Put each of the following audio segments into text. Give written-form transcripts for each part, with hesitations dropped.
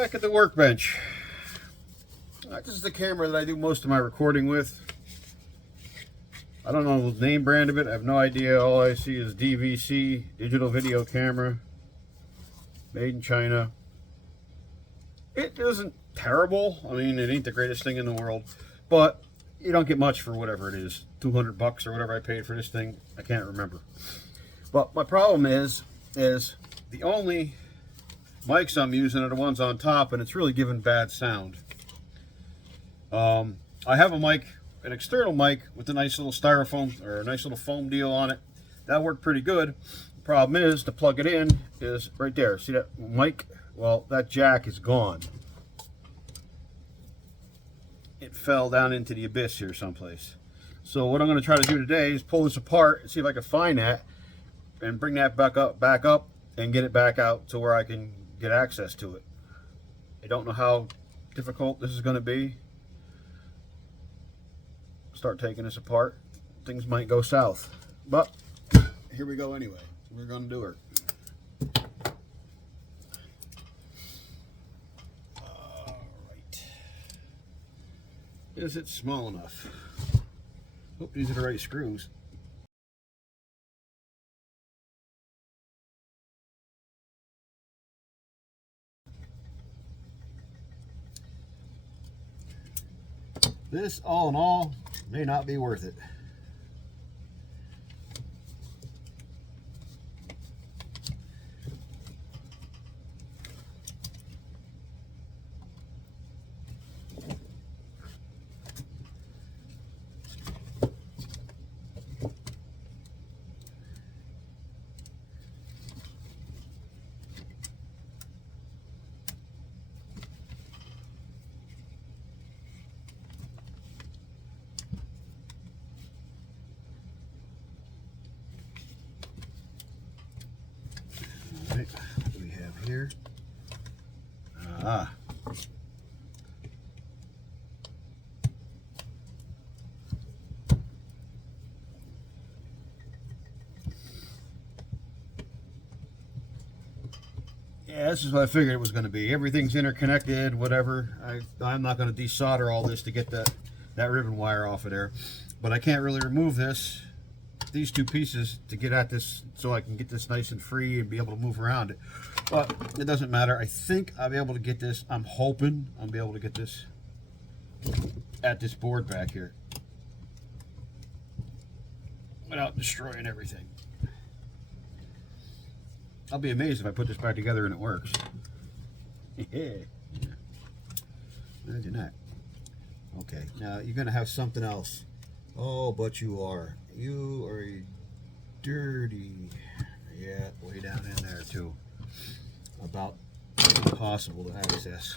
Back at the workbench. This is the camera that I do most of my recording with. I don't know the name brand of it. I have no idea. All I see is DVC, digital video camera, made in China. It isn't terrible. I mean, it ain't the greatest thing in the world, but you don't get much for whatever it is. 200 bucks or whatever I paid for this thing. I can't remember. But my problem is the only mics I'm using are the ones on top, and it's really giving bad sound. I have a mic, an external mic with a nice little styrofoam or a nice little foam deal on it. That worked pretty good. The problem is to plug it in is right there. See that mic? Well, that jack is gone. It fell down into the abyss here someplace. So what I'm going to try to do today is pull this apart and see if I can find that and bring that back up and get it back out to where I can get access to it. I don't know how difficult this is going to be. Start taking this apart, things might go south, but here we go anyway. We're going to do it. All right. Is it small enough? Hope these are the right screws. This, all in all, may not be worth it. Right, what do we have here? Yeah, this is what I figured it was going to be. Everything's interconnected, whatever. I'm not going to desolder all this to get that ribbon wire off of there. But I can't really remove these two pieces to get at this so I can get this nice and free and be able to move around it. But it doesn't matter. I think I'll be able to get this. I'm hoping I'll be able to get this at this board back here without destroying everything. I'll be amazed if I put this back together and it works. Yeah. Imagine that. Okay, now you're gonna have something else. Oh, but you are. You are a dirty. Yeah, way down in there too. About impossible to access.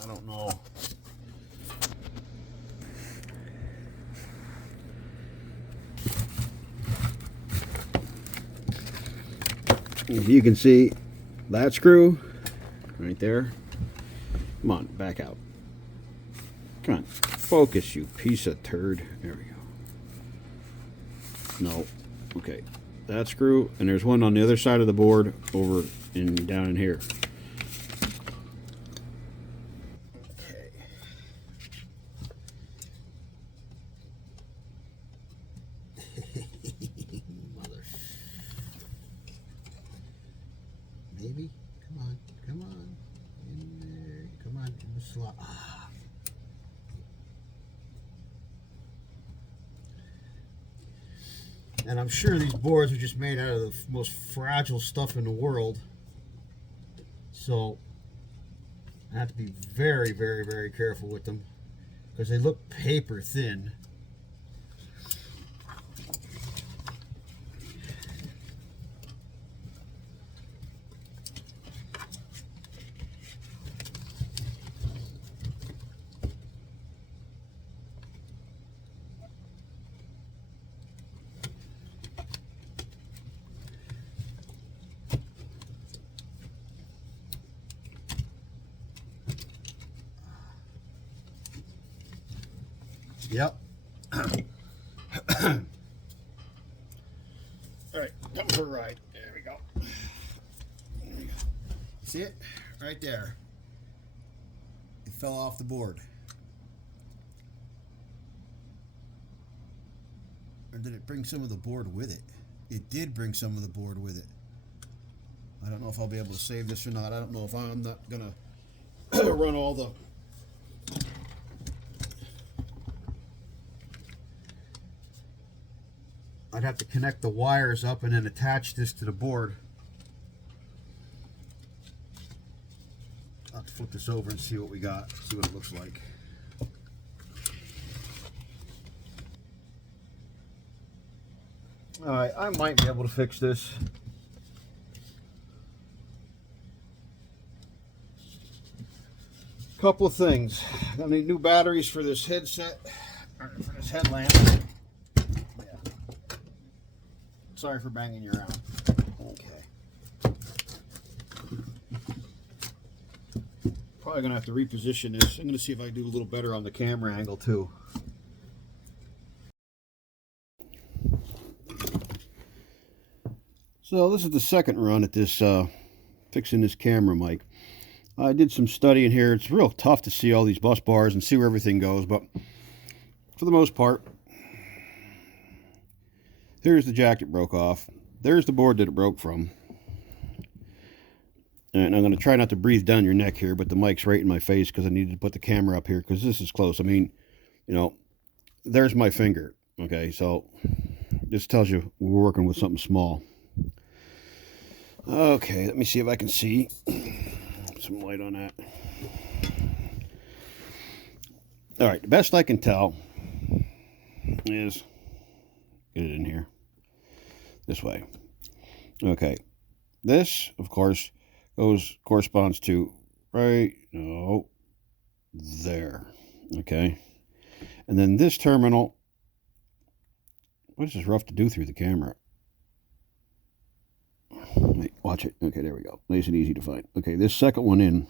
I don't know. If you can see that screw right there. Come on, back out. Come on, focus, you piece of turd. There we go. No, okay. That screw, and there's one on the other side of the board over and down in here. Okay. Mother. Maybe. Come on, come on. In there. Come on, in the slot. Ah. And I'm sure these boards are just made out of the most fragile stuff in the world. So I have to be very, very, very careful with them because they look paper thin. Yep. All right, right, there we go. See it? Right there. It fell off the board. Or did it bring some of the board with it? It did bring some of the board with it. I don't know if I'll be able to save this or not. I don't know if I'm not gonna run all the I'd have to connect the wires up and then attach this to the board. I'll have to flip this over and see what we got, see what it looks like. Alright, I might be able to fix this. Couple of things. I need new batteries for this headset, or for this headlamp. Yeah. Sorry for banging you around. Okay. Probably gonna have to reposition this. I'm gonna see if I can do a little better on the camera angle too. So this is the second run at this fixing this camera mic. I did some studying here. It's real tough to see all these bus bars and see where everything goes, but for the most part, here's the jack that broke off. There's the board that it broke from. And I'm going to try not to breathe down your neck here, but the mic's right in my face because I needed to put the camera up here because this is close. I mean, you know, there's my finger. Okay, so this tells you we're working with something small. Okay, let me see if I can see some light on that. All right, the best I can tell is get it in here this way. Okay, this of course corresponds to there. Okay, and then this terminal, this is rough to do through the camera. Wait, watch it. Okay, there we go. Nice and easy to find. Okay, this second one in,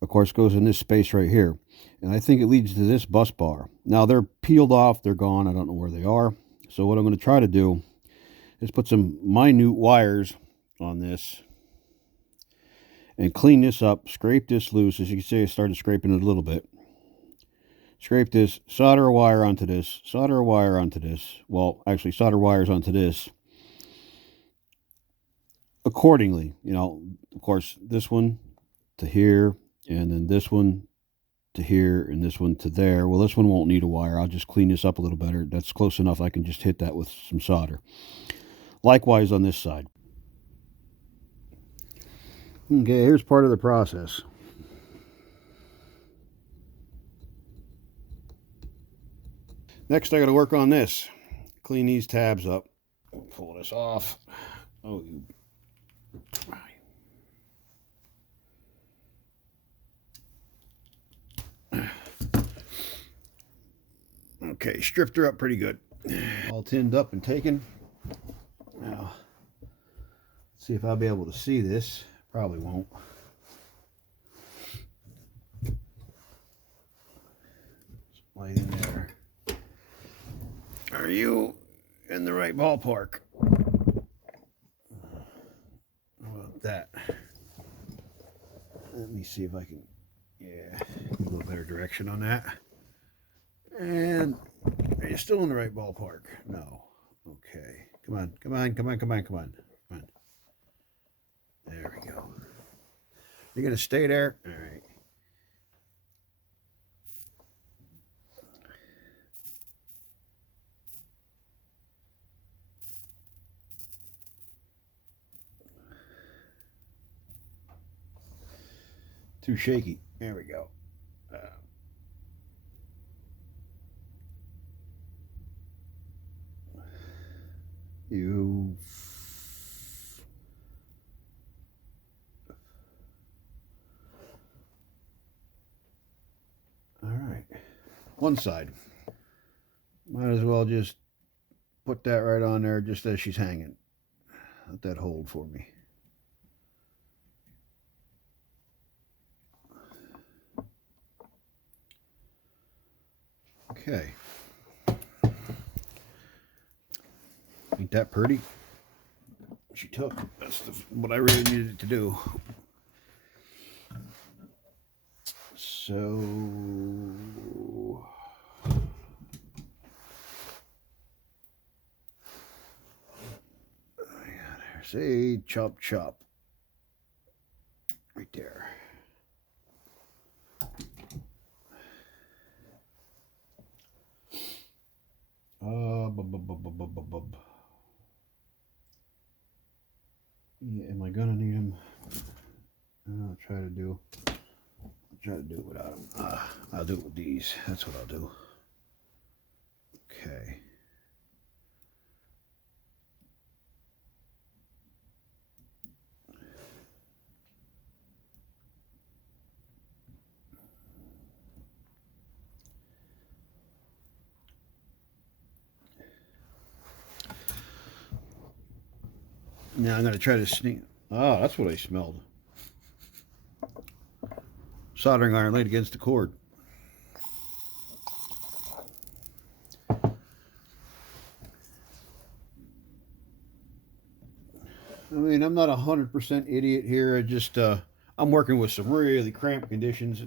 of course, goes in this space right here. And I think it leads to this bus bar. Now, they're peeled off. They're gone. I don't know where they are. So what I'm going to try to do is put some minute wires on this and clean this up, scrape this loose. As you can see, I started scraping it a little bit. Scrape this, solder a wire onto this, solder a wire onto this. Well, actually, solder wires onto this. Accordingly, you know, of course, this one to here, and then this one to here, and this one to there. Well, this one won't need a wire. I'll just clean this up a little better. That's close enough. I can just hit that with some solder. Likewise on this side. Okay, here's part of the process. Next, I got to work on this. Clean these tabs up. Pull this off. Oh, you. Okay, stripped her up pretty good. All tinned up and taken. Now, let's see if I'll be able to see this. Probably won't. Light in there. Are you in the right ballpark? How about that? Let me see if I can, yeah, a little better direction on that. And are you still in the right ballpark? No. Okay. Come on, come on, come on, come on, come on. Come on. There we go. You're going to stay there? All right. Too shaky. There we go. All right. One side. Might as well just put that right on there just as she's hanging. Let that hold for me. Okay. Ain't that pretty? she took. That's what I really needed to do. So there's a chop chop right there. Yeah, am I gonna need him? I'll try to do it without him. I'll do it with these. That's what I'll do. Okay. Now I'm gonna try to sneak. Oh, that's what I smelled. Soldering iron laid against the cord. I mean, I'm not 100% idiot here. I just, I'm working with some really cramped conditions.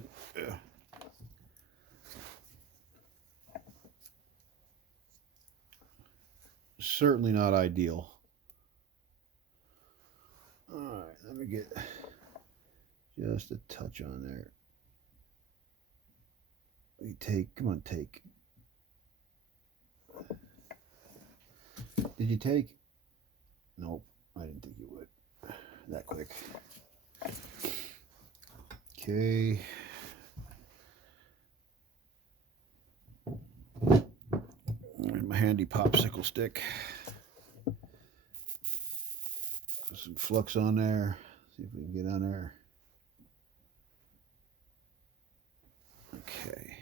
Certainly not ideal. All right, let me get just a touch on there. We take, come on, take. Did you take? Nope, I didn't think you would. That quick. Okay. And my handy popsicle stick. Put some flux on there. See if we can get on there. Okay.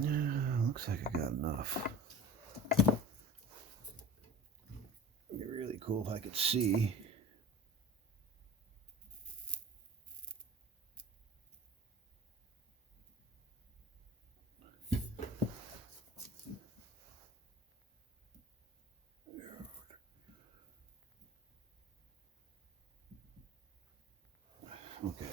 Yeah, looks like I got enough. It'd be really cool if I could see. Okay.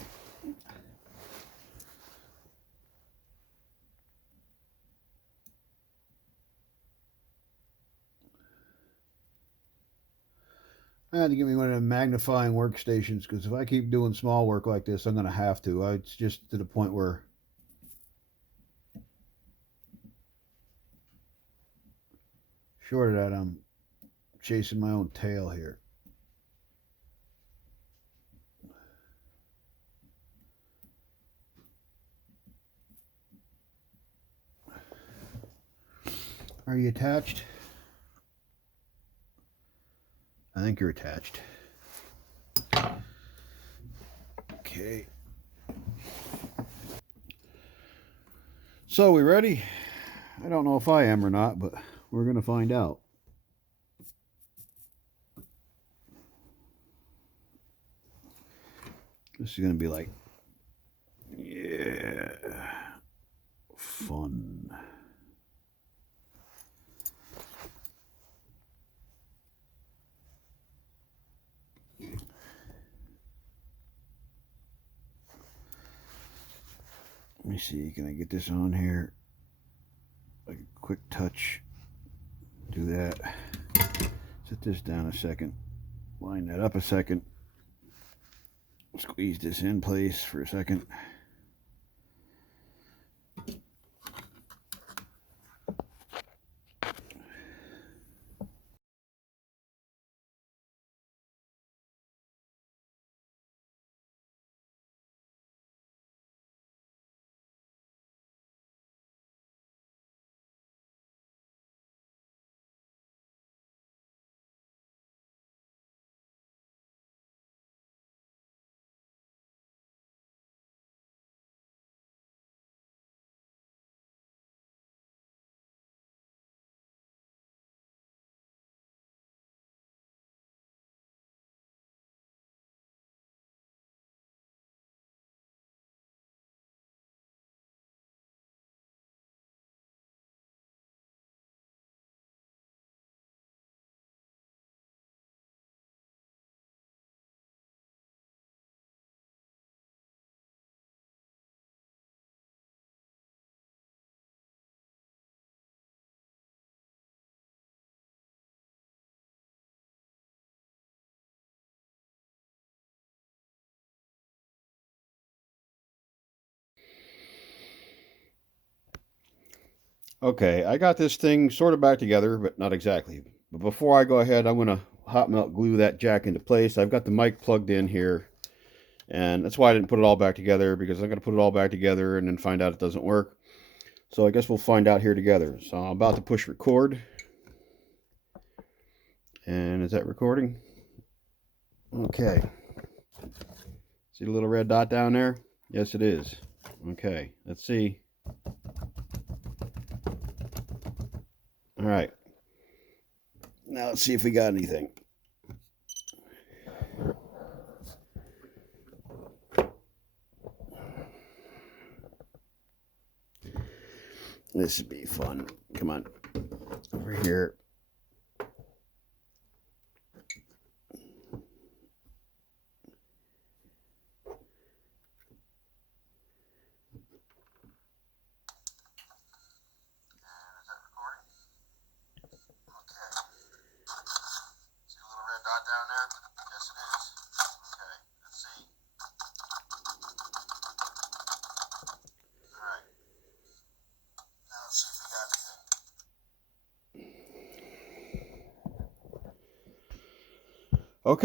I had to get me one of them magnifying workstations because if I keep doing small work like this, I'm going to have to. It's just to the point where short of that, I'm chasing my own tail here. Are you attached? I think you're attached. Okay. So, we ready? I don't know if I am or not, but we're going to find out. This is going to be like, yeah, fun. Let me see, can I get this on here? Like a quick touch. Do that. Set this down a second. Line that up a second. Squeeze this in place for a second. Okay, I got this thing sort of back together, but not exactly. But before I go ahead, I'm going to hot melt glue that jack into place. I've got the mic plugged in here, and that's why I didn't put it all back together, because I'm going to put it all back together and then find out it doesn't work. So I guess we'll find out here together. So I'm about to push record. And is that recording? Okay. See the little red dot down there? Yes, it is. Okay, let's see. All right. Now let's see if we got anything. This should be fun. Come on. Over here. Down there? Yes, it is. Okay, let's see. All right. Now let's see if we got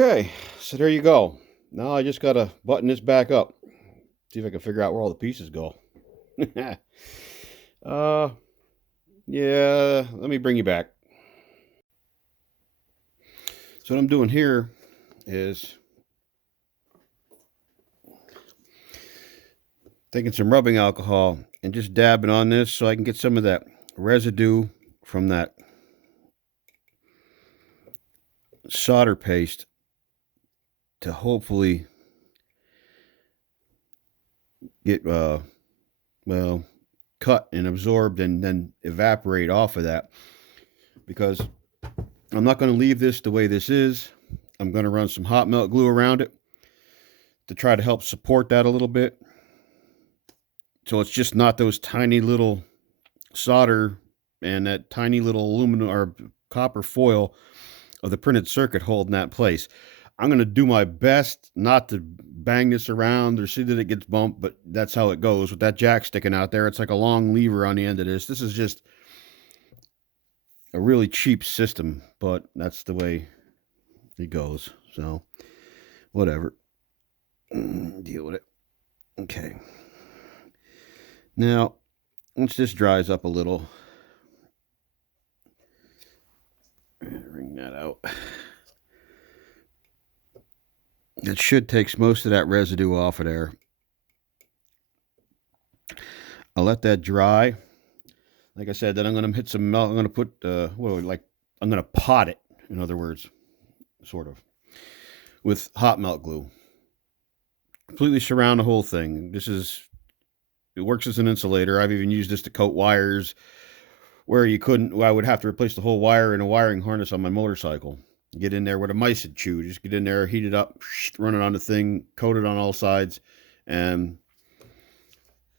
anything. Okay, so there you go. Now I just gotta button this back up. See if I can figure out where all the pieces go. Yeah, let me bring you back. So what I'm doing here is taking some rubbing alcohol and just dabbing on this so I can get some of that residue from that solder paste to hopefully get well, cut and absorbed and then evaporate off of that, because I'm not going to leave this the way this is. I'm going to run some hot melt glue around it to try to help support that a little bit, so it's just not those tiny little solder and that tiny little aluminum or copper foil of the printed circuit holding that place. I'm going to do my best not to bang this around or see that it gets bumped, but that's how it goes. With that jack sticking out there, it's like a long lever on the end of this. This is just a really cheap system, but that's the way it goes. So, whatever. Deal with it. Okay. Now, once this dries up a little, wring that out. It should take most of that residue off of there. I'll let that dry. Like I said, then I'm going to hit some melt. I'm going to put, I'm going to pot it, in other words, sort of, with hot melt glue. Completely surround the whole thing. It works as an insulator. I've even used this to coat wires where I would have to replace the whole wire in a wiring harness on my motorcycle. Get in there where the mice had chewed. Just get in there, heat it up, run it on the thing, coat it on all sides, and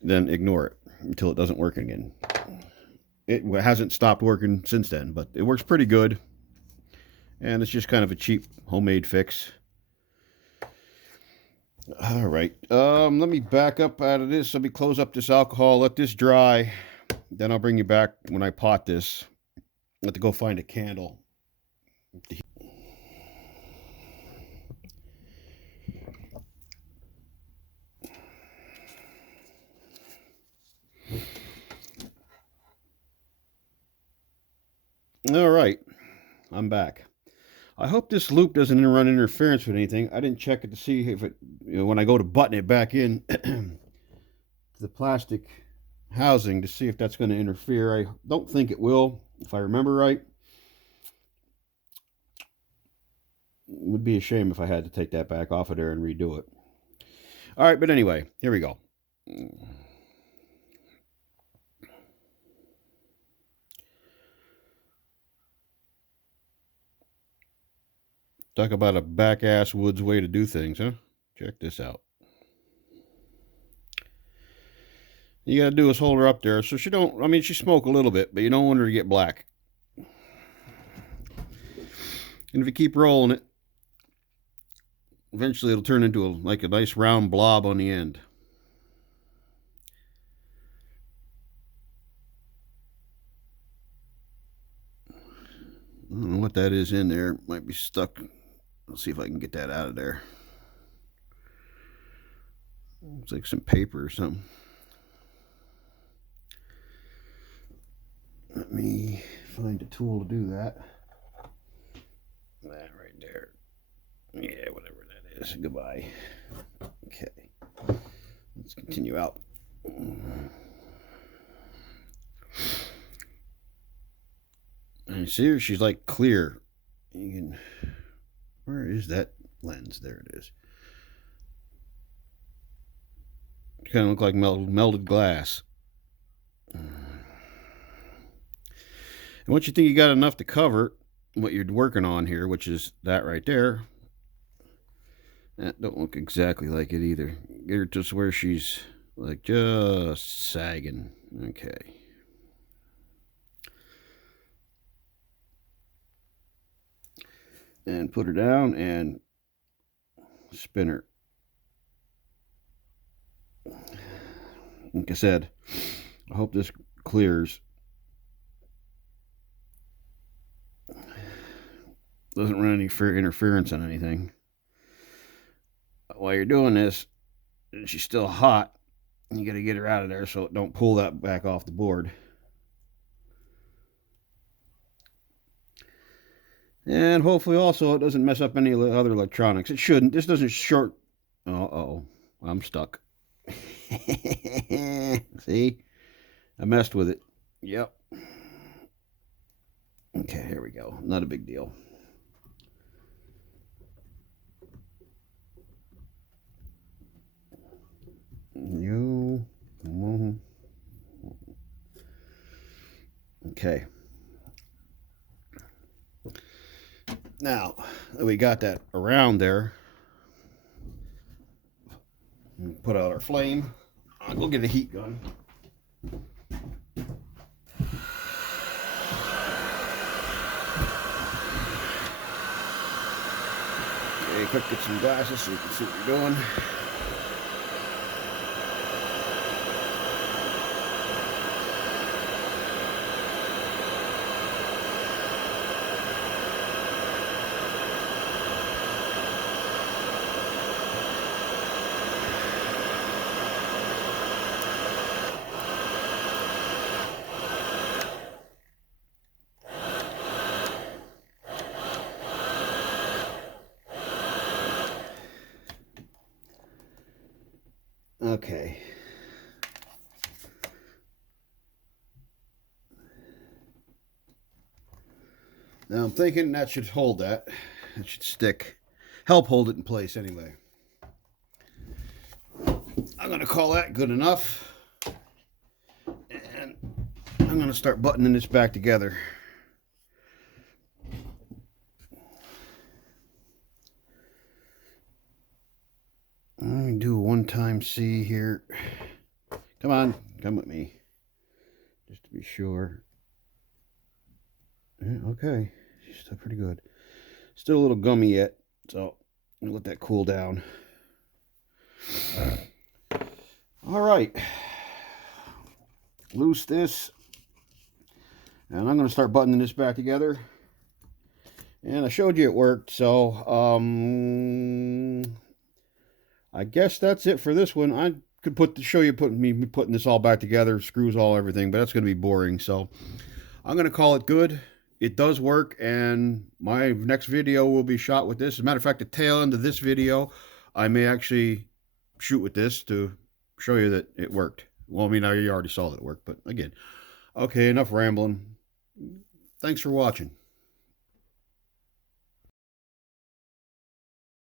then ignore it until it doesn't work again. It hasn't stopped working since then, but it works pretty good. And it's just kind of a cheap homemade fix. All right. Let me back up out of this. Let me close up this alcohol, let this dry. Then I'll bring you back when I pot this. I have to go find a candle. All right, I'm back. I hope this loop doesn't run interference with anything. I didn't check it to see if it, when I go to button it back in to the plastic housing, to see if that's going to interfere. I don't think it will, if I remember right. It would be a shame if I had to take that back off of there and redo it. All right, but anyway, here we go. Talk about a back-ass woods way to do things, huh? Check this out. You gotta do is hold her up there so she don't, I mean, she smoke a little bit, but you don't want her to get black. And if you keep rolling it, eventually it'll turn into like a nice round blob on the end. what that is in there. It might be stuck. Let's see if I can get that out of there. It's like some paper or something. Let me find a tool to do that. That right there. Yeah, whatever that is. Goodbye. Okay. Let's continue out. And see her, she's like clear. You can, where is that lens? There it is. Kind of look like melted glass. And once you think you got enough to cover what you're working on here, which is that right there, that don't look exactly like it either. Get her to where she's like just sagging. Okay. And put her down and spin her. Like I said, I hope this clears. Doesn't run any interference on anything. While you're doing this, she's still hot. You got to get her out of there so it don't pull that back off the board. And hopefully also it doesn't mess up any other electronics. It shouldn't. This doesn't short. Uh-oh. I'm stuck. See? I messed with it. Yep. Okay, here we go. Not a big deal. Okay. Now that we got that around there, put out our flame. I'll go get a heat gun. Okay, quick, get some glasses so you can see what you're doing. Okay. Now I'm thinking that should hold that. That should stick. Help hold it in place anyway. I'm going to call that good enough. And I'm going to start buttoning this back together. Let me do a one-time C here. Come on, come with me. Just to be sure. Yeah, okay, she's still pretty good. Still a little gummy yet, so I'm gonna let that cool down. All right. Loose this. And I'm gonna start buttoning this back together. And I showed you it worked, so I guess that's it for this one. I could show you me putting this all back together, screws, all everything, but that's going to be boring. So I'm going to call it good. It does work, and my next video will be shot with this. As a matter of fact, the tail end of this video, I may actually shoot with this to show you that it worked. Well, I mean, you already saw that it worked, but again, okay, enough rambling. Thanks for watching.